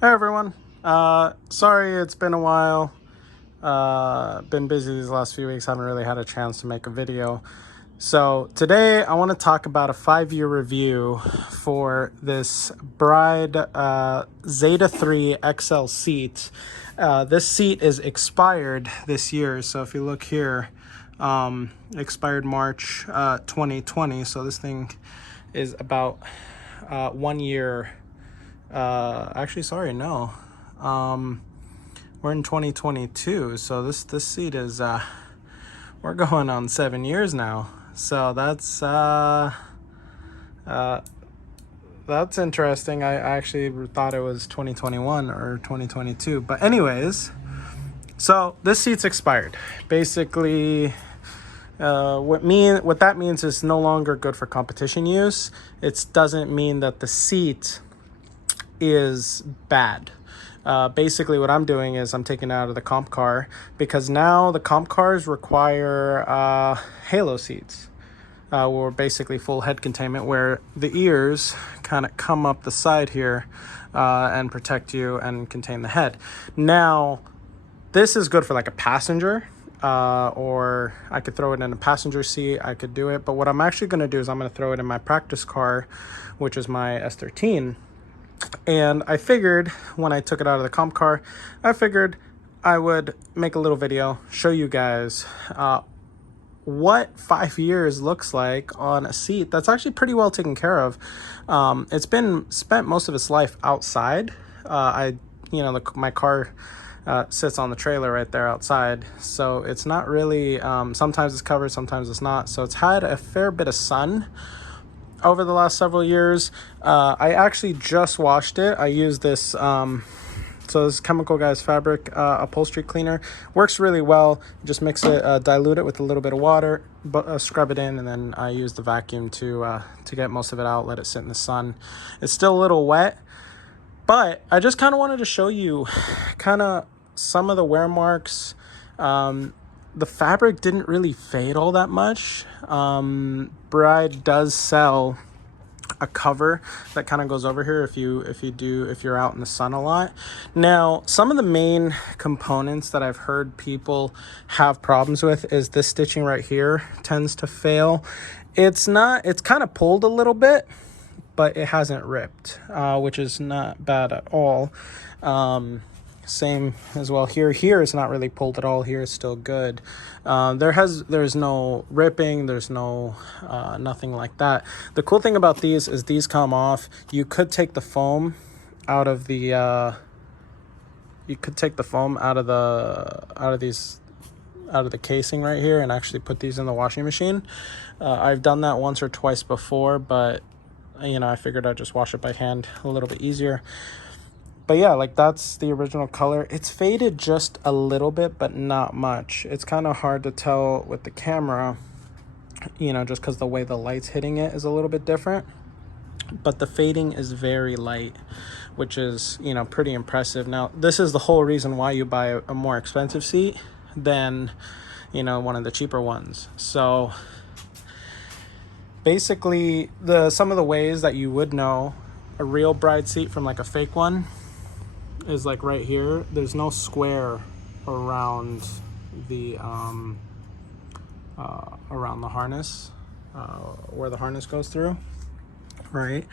Hey everyone. Sorry it's been a while. Been busy these last few weeks. Haven't really had a chance to make a video. So today I want to talk about a 5-year review for this Bride Zeta 3 XL seat. This seat is expired this year. So if you look here, expired March 2020. So this thing is about 1 year. Actually, sorry, no. We're in 2022, so this seat is we're going on 7 years now. So that's interesting. I actually thought it was 2021 or 2022, but anyways, so this seat's expired. Basically, what that means is no longer good for competition use. It doesn't mean that the seat is bad. Basically what I'm doing is I'm taking it out of the comp car because now the comp cars require halo seats, or basically full head containment, where the ears kind of come up the side here and protect you and contain the head. Now this is good for like a passenger, or I could throw it in a passenger seat. I could do it, but what I'm actually going to do is I'm going to throw it in my practice car, which is my S13. And I figured when I took it out of the comp car, I figured I would make a little video, show you guys what 5 years looks like on a seat that's actually pretty well taken care of. It's been spent most of its life outside. My car sits on the trailer right there outside, so it's not really, sometimes it's covered, sometimes it's not. So it's had a fair bit of sun over the last several years. I actually just washed it. I use this, so this Chemical Guys fabric upholstery cleaner. Works really well. Just mix it, dilute it with a little bit of water, scrub it in, and then I use the vacuum to get most of it out, let it sit in the sun. It's still a little wet, but I just kind of wanted to show you kind of some of the wear marks. The fabric didn't really fade all that much. Bride does sell a cover that kind of goes over here if you're out in the sun a lot. Now, some of the main components that I've heard people have problems with is this stitching right here tends to fail. It's kind of pulled a little bit, but it hasn't ripped, which is not bad at all. Same as well here. Here it's not really pulled at all. Here it's still good. There's no ripping. There's no nothing like that. The cool thing about these is these come off. You could take the foam out of the out of the casing right here and actually put these in the washing machine. I've done that once or twice before, but I figured I'd just wash it by hand, a little bit easier. But yeah, like that's the original color. It's faded just a little bit, but not much. It's kind of hard to tell with the camera, just because the way the light's hitting it is a little bit different. But the fading is very light, which is, pretty impressive. Now, this is the whole reason why you buy a more expensive seat than, one of the cheaper ones. So basically, some of the ways that you would know a real Bride seat from like a fake one is like right here. There's no square around the harness, where the harness goes through, right?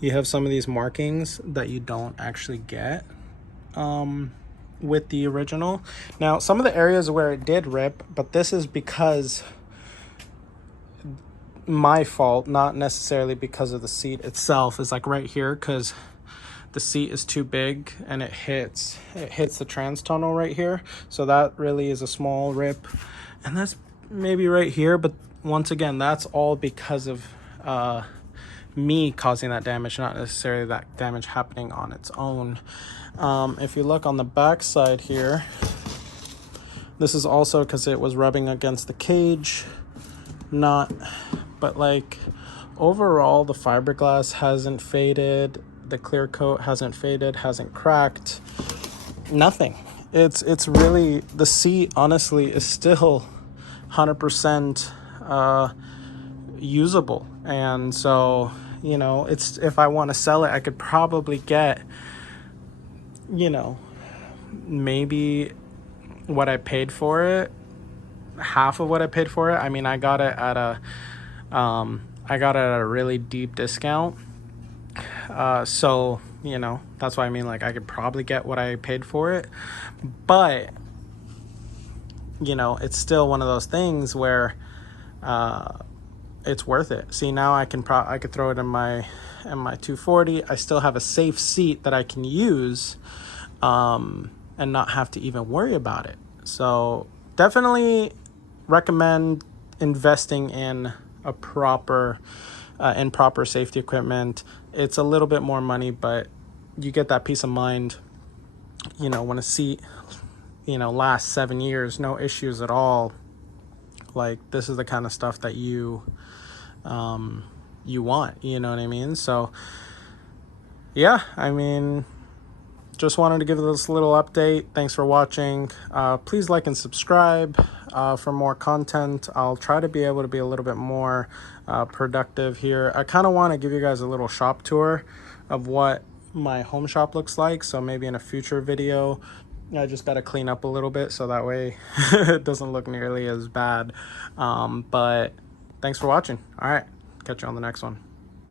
You have some of these markings that you don't actually get with the original. Now, some of the areas where it did rip, but this is because my fault, not necessarily because of the seat itself, is like right here, because the seat is too big and it hits the trans tunnel right here. So that really is a small rip, and that's maybe right here, but once again, that's all because of me causing that damage, not necessarily that damage happening on its own. If you look on the back side here, this is also because it was rubbing against the cage, but like overall the fiberglass hasn't faded, the clear coat hasn't faded, hasn't cracked, nothing. It's really, the seat honestly is still 100% usable. And so, it's, if I want to sell it, I could probably get you know, maybe what I paid for it, half of what I paid for it. I mean, I got it at a really deep discount. So, you know, that's why I mean, like, I could probably get what I paid for it. But, you know, it's still one of those things where it's worth it. See, now I could throw it in my 240. I still have a safe seat that I can use, and not have to even worry about it. So definitely recommend investing in a proper safety equipment. It's a little bit more money, but you get that peace of mind. You know, when a seat, you know, lasts 7 years, no issues at all. Like, this is the kind of stuff that you want, you know what I mean? So yeah, I mean, just wanted to give this little update. Thanks for watching. Please like and subscribe for more content. I'll try to be able to be a little bit more productive here. I kind of want to give you guys a little shop tour of what my home shop looks like. So maybe in a future video, I just got to clean up a little bit so that way it doesn't look nearly as bad. But thanks for watching. All right, catch you on the next one.